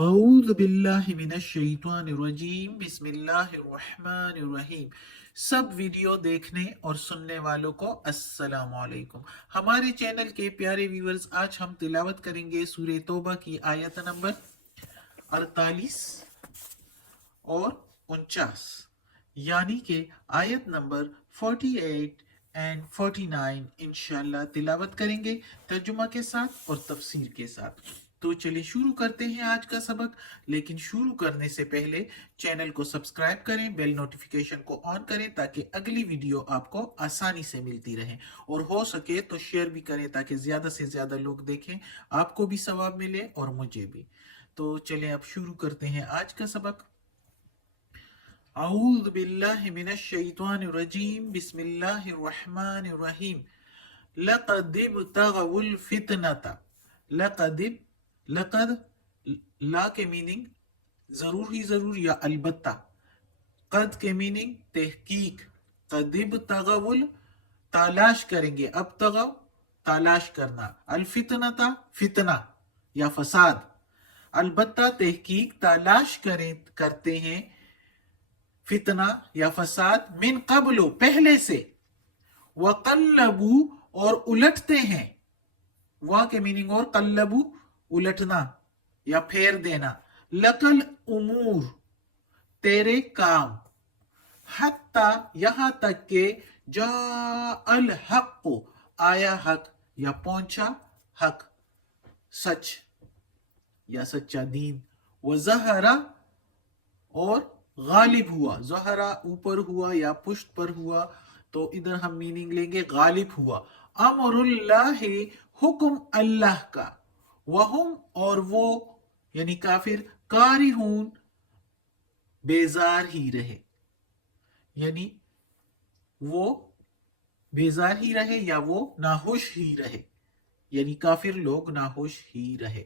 اعوذ باللہ من الشیطان الرجیم بسم اللہ الرحمن الرحیم۔ سب ویڈیو دیکھنے اور سننے والوں کو السلام علیکم۔ ہمارے چینل کے پیارے ویورز، آج ہم تلاوت کریں گے سورہ توبہ کی آیت نمبر 48 اور 49، یعنی کہ آیت نمبر 48 اینڈ 49 انشاءاللہ تلاوت کریں گے ترجمہ کے ساتھ اور تفسیر کے ساتھ۔ تو چلیے شروع کرتے ہیں آج کا سبق، لیکن شروع کرنے سے پہلے چینل کو سبسکرائب کریں، بیل نوٹیفیکیشن کو آن کریں تاکہ اگلی ویڈیو آپ کو آسانی سے ملتی رہے، اور ہو سکے تو شیئر بھی کریں تاکہ زیادہ سے زیادہ لوگ دیکھیں، آپ کو بھی ثواب ملے اور مجھے بھی۔ تو چلیں اب شروع کرتے ہیں آج کا سبق۔ اعوذ باللہ من الشیطان الرجیم بسم اللہ الرحمن الرحیم۔ لقد ابتغوا الفتنة۔ لقد لا کے میننگ ضرور ہی ضرور یا البتہ، قد کے میننگ تحقیق، قد ابتغوا تلاش کریں گے، ابتغوا تلاش کرنا، الفتنة فتنہ یا فساد، البتہ تحقیق تلاش کرتے ہیں فتنہ یا فساد، من قبل پہلے سے، وقلبوا اور الٹتے ہیں، وا کے میننگ اور قلبو الٹنا یا پھیر دینا، لقل امور تیرے کام، حتی یہاں تک کہ جاء الحق آیا حق یا پہنچا حق، سچ یا سچا دین، وظہرا اور غالب ہوا، ظہرا اوپر ہوا یا پشت پر ہوا، تو ادھر ہم میننگ لیں گے غالب ہوا، امر اللہ حکم اللہ کا، وہم اور وہ یعنی کافر، کارہون بیزار ہی رہے، یعنی وہ بیزار ہی رہے یا وہ ناخوش ہی رہے، یعنی کافر لوگ ناخوش ہی رہے۔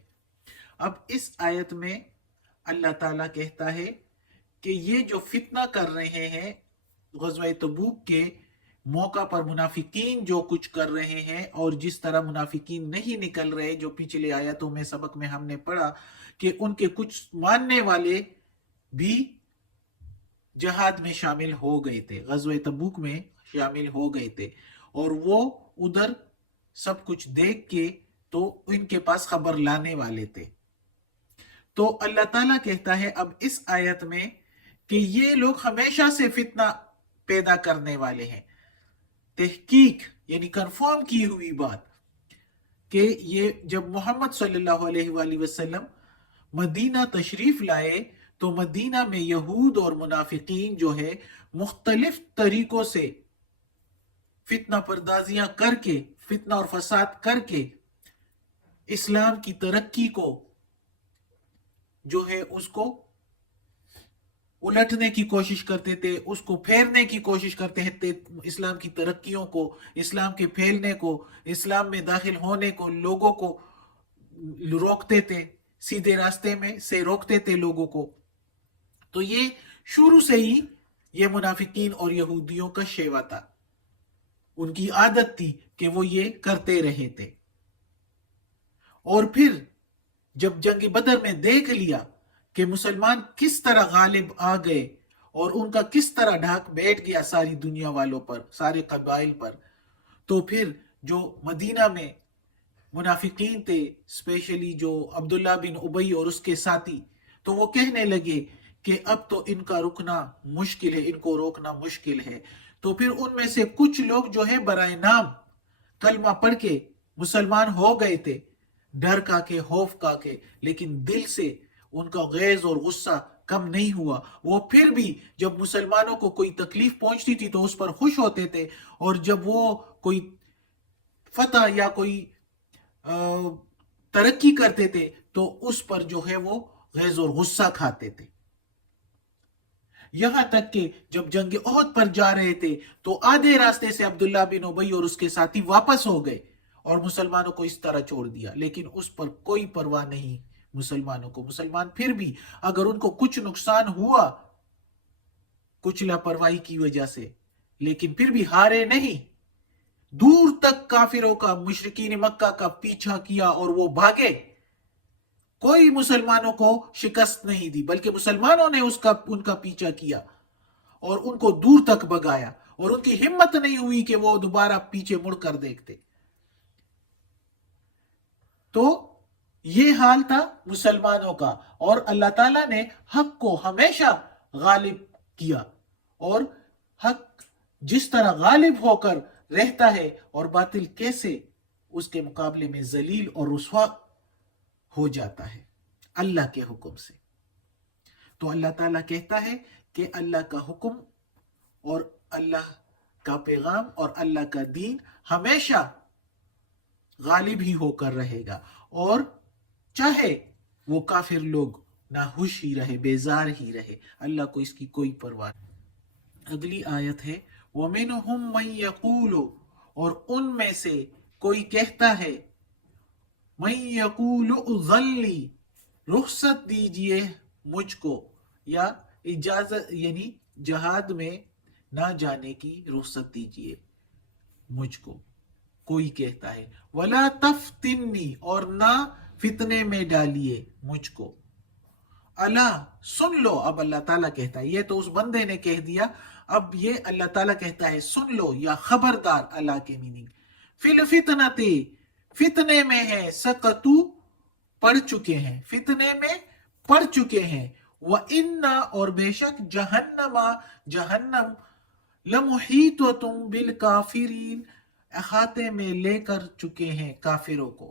اب اس آیت میں اللہ تعالیٰ کہتا ہے کہ یہ جو فتنہ کر رہے ہیں غزوہ تبوک کے موقع پر، منافقین جو کچھ کر رہے ہیں، اور جس طرح منافقین نہیں نکل رہے، جو پچھلے آیتوں میں سبق میں ہم نے پڑھا کہ ان کے کچھ ماننے والے بھی جہاد میں شامل ہو گئے تھے، غزوہ تبوک میں شامل ہو گئے تھے، اور وہ ادھر سب کچھ دیکھ کے تو ان کے پاس خبر لانے والے تھے۔ تو اللہ تعالیٰ کہتا ہے اب اس آیت میں کہ یہ لوگ ہمیشہ سے فتنہ پیدا کرنے والے ہیں، تحقیق یعنی کنفرم کی ہوئی بات کہ یہ جب محمد صلی اللہ علیہ وآلہ وسلم مدینہ تشریف لائے تو مدینہ میں یہود اور منافقین جو ہے مختلف طریقوں سے فتنہ پردازیاں کر کے، فتنہ اور فساد کر کے اسلام کی ترقی کو جو ہے اس کو الٹنے کی کوشش کرتے تھے، اس کو پھیرنے کی کوشش کرتے تھے، اسلام کی ترقیوں کو، اسلام کے پھیلنے کو، اسلام میں داخل ہونے کو لوگوں کو روکتے تھے، سیدھے راستے میں سے روکتے تھے لوگوں کو۔ تو یہ شروع سے ہی یہ منافقین اور یہودیوں کا شیوا تھا، ان کی عادت تھی کہ وہ یہ کرتے رہے تھے۔ اور پھر جب جنگ بدر میں دیکھ لیا کہ مسلمان کس طرح غالب آ گئے اور ان کا کس طرح ڈھاک بیٹھ گیا ساری دنیا والوں پر، سارے قبائل پر، تو پھر جو مدینہ میں منافقین تھے، اسپیشلی جو عبداللہ بن ابی اور اس کے ساتھی، تو وہ کہنے لگے کہ اب تو ان کا رکنا مشکل ہے، ان کو روکنا مشکل ہے۔ تو پھر ان میں سے کچھ لوگ جو ہے برائے نام کلمہ پڑھ کے مسلمان ہو گئے تھے، ڈر کا کے، خوف کا کے، لیکن دل سے ان کا غیظ اور غصہ کم نہیں ہوا۔ وہ پھر بھی جب مسلمانوں کو کوئی تکلیف پہنچتی تھی تو اس پر خوش ہوتے تھے، اور جب وہ کوئی فتح یا کوئی ترقی کرتے تھے تو اس پر جو ہے وہ غیظ اور غصہ کھاتے تھے۔ یہاں تک کہ جب جنگ احد پر جا رہے تھے تو آدھے راستے سے عبداللہ بن ابی اور اس کے ساتھی واپس ہو گئے اور مسلمانوں کو اس طرح چھوڑ دیا، لیکن اس پر کوئی پرواہ نہیں مسلمانوں کو۔ مسلمان پھر بھی اگر ان کو کچھ نقصان ہوا کچھ لاپرواہی کی وجہ سے، لیکن پھر بھی ہارے نہیں، دور تک کافروں کا، مشرکین مکہ کا پیچھا کیا اور وہ بھاگے، کوئی مسلمانوں کو شکست نہیں دی، بلکہ مسلمانوں نے ان کا پیچھا کیا اور ان کو دور تک بگایا، اور ان کی ہمت نہیں ہوئی کہ وہ دوبارہ پیچھے مڑ کر دیکھتے۔ تو یہ حال تھا مسلمانوں کا، اور اللہ تعالیٰ نے حق کو ہمیشہ غالب کیا، اور حق جس طرح غالب ہو کر رہتا ہے اور باطل کیسے اس کے مقابلے میں ذلیل اور رسوا ہو جاتا ہے اللہ کے حکم سے۔ تو اللہ تعالیٰ کہتا ہے کہ اللہ کا حکم اور اللہ کا پیغام اور اللہ کا دین ہمیشہ غالب ہی ہو کر رہے گا، اور چاہے وہ کافر لوگ ناخوش ہی رہے، بیزار ہی رہے، اللہ کو اس کی کوئی پرواہ نہیں۔ اگلی آیت ہے وَمِنْهُمْ مَنْ يَقُولُ، اور ان میں سے کوئی کہتا ہے مَنْ يَقُولُ اُذَلِّ، رخصت دیجئے مجھ کو، یا اجازت یعنی جہاد میں نہ جانے کی رخصت دیجئے مجھ کو، کوئی کہتا ہے وَلَا تَفْتِنِّي، اور نہ فتنے میں ڈالیے مجھ کو۔ اللہ سن لو، اب اللہ تعالیٰ کہتا ہے، یہ تو اس بندے نے کہہ دیا، اب یہ اللہ تعالیٰ کہتا ہے سن لو یا خبردار۔ اللہ کے میننگ فی الفتنۃ، فتنے میں ہے، سقطوا پڑ چکے ہیں، فتنے میں پڑ چکے ہیں، وَإِنَّ، اور بے شک، جہنم، جہنم، لَمُحِيطَةٌ بِالْكَافِرِينَ، احاطے میں لے کر چکے ہیں کافروں کو،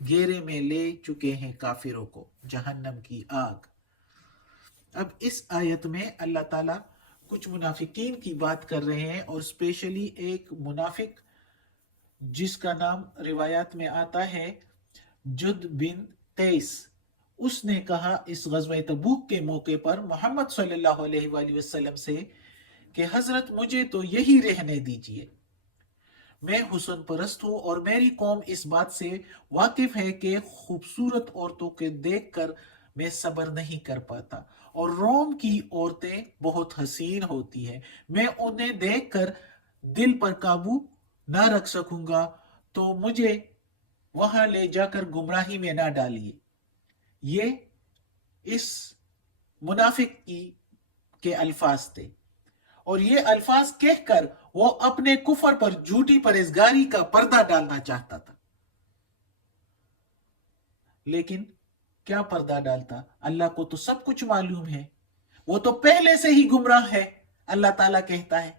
گھیرے میں لے چکے ہیں کافروں کو، جہنم کی آگ۔ اب اس آیت میں اللہ تعالیٰ کچھ منافقین کی بات کر رہے ہیں، اور اسپیشلی ایک منافق جس کا نام روایات میں آتا ہے جد بن قیس، اس نے کہا اس غزوہ تبوک کے موقع پر محمد صلی اللہ علیہ وآلہ وسلم سے کہ حضرت مجھے تو یہی رہنے دیجئے، میں حسن پرست ہوں، اور میری قوم اس بات سے واقف ہے کہ خوبصورت عورتوں کے دیکھ کر میں صبر نہیں کر پاتا، اور روم کی عورتیں بہت حسین ہوتی ہیں، میں انہیں دیکھ کر دل پر قابو نہ رکھ سکوں گا، تو مجھے وہاں لے جا کر گمراہی میں نہ ڈالیے۔ یہ اس منافق کے الفاظ تھے، اور یہ الفاظ کہہ کر وہ اپنے کفر پر جھوٹی پرہیزگاری کا پردہ ڈالنا چاہتا تھا۔ لیکن کیا پردہ ڈالتا؟ اللہ کو تو سب کچھ معلوم ہے، وہ تو پہلے سے ہی گمراہ ہے۔ اللہ تعالیٰ کہتا ہے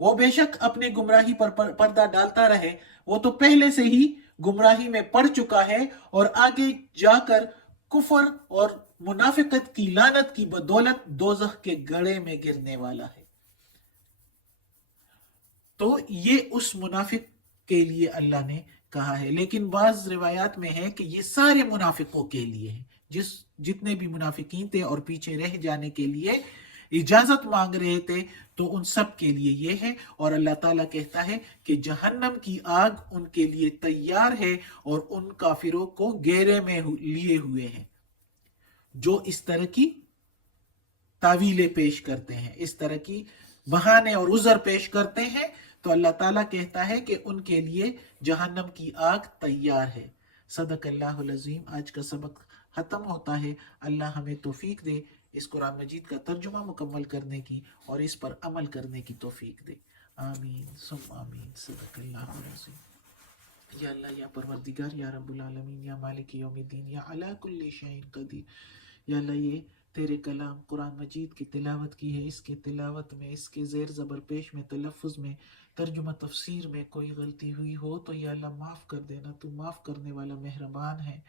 وہ بے شک اپنی گمراہی پر پردہ ڈالتا رہے، وہ تو پہلے سے ہی گمراہی میں پڑ چکا ہے، اور آگے جا کر کفر اور منافقت کی لعنت کی بدولت دوزخ کے گڑھے میں گرنے والا ہے۔ تو یہ اس منافق کے لیے اللہ نے کہا ہے، لیکن بعض روایات میں ہے کہ یہ سارے منافقوں کے لیے ہے، جتنے بھی منافقین تھے اور پیچھے رہ جانے کے لیے اجازت مانگ رہے تھے، تو ان سب کے لیے یہ ہے۔ اور اللہ تعالیٰ کہتا ہے کہ جہنم کی آگ ان کے لیے تیار ہے، اور ان کافروں کو گھیرے میں لیے ہوئے ہیں جو اس طرح کی تعویلیں پیش کرتے ہیں، اس طرح کی بہانے اور عذر پیش کرتے ہیں۔ تو اللہ تعالیٰ کہتا ہے کہ ان کے لیے جہنم کی آگ تیار ہے۔ صدق اللہ العظیم۔ آج کا سبق ختم ہوتا ہے۔ اللہ ہمیں توفیق دے اس قرآن مجید کا ترجمہ مکمل کرنے کی، اور اس پر عمل کرنے کی توفیق دے۔ آمین ثم آمین۔ صدق اللہ العظیم۔ یا اللہ، یا پروردگار، یا رب العالمین، یا مالک یوم الدین، یا علی کل شیء قدیر، یا اللہ یہ تیرے کلام قرآن مجید کی تلاوت کی ہے، اس کی تلاوت میں، اس کے زیر زبر پیش میں، تلفظ میں، ترجمہ تفسیر میں کوئی غلطی ہوئی ہو تو یا اللہ معاف کر دینا، تو معاف کرنے والا مہربان ہے۔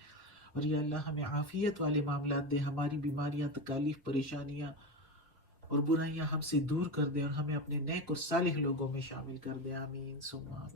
اور یا اللہ ہمیں عافیت والے معاملات دے، ہماری بیماریاں، تکالیف، پریشانیاں اور برائیاں ہم سے دور کر دے، اور ہمیں اپنے نیک اور صالح لوگوں میں شامل کر دے۔ آمین ثم آمین۔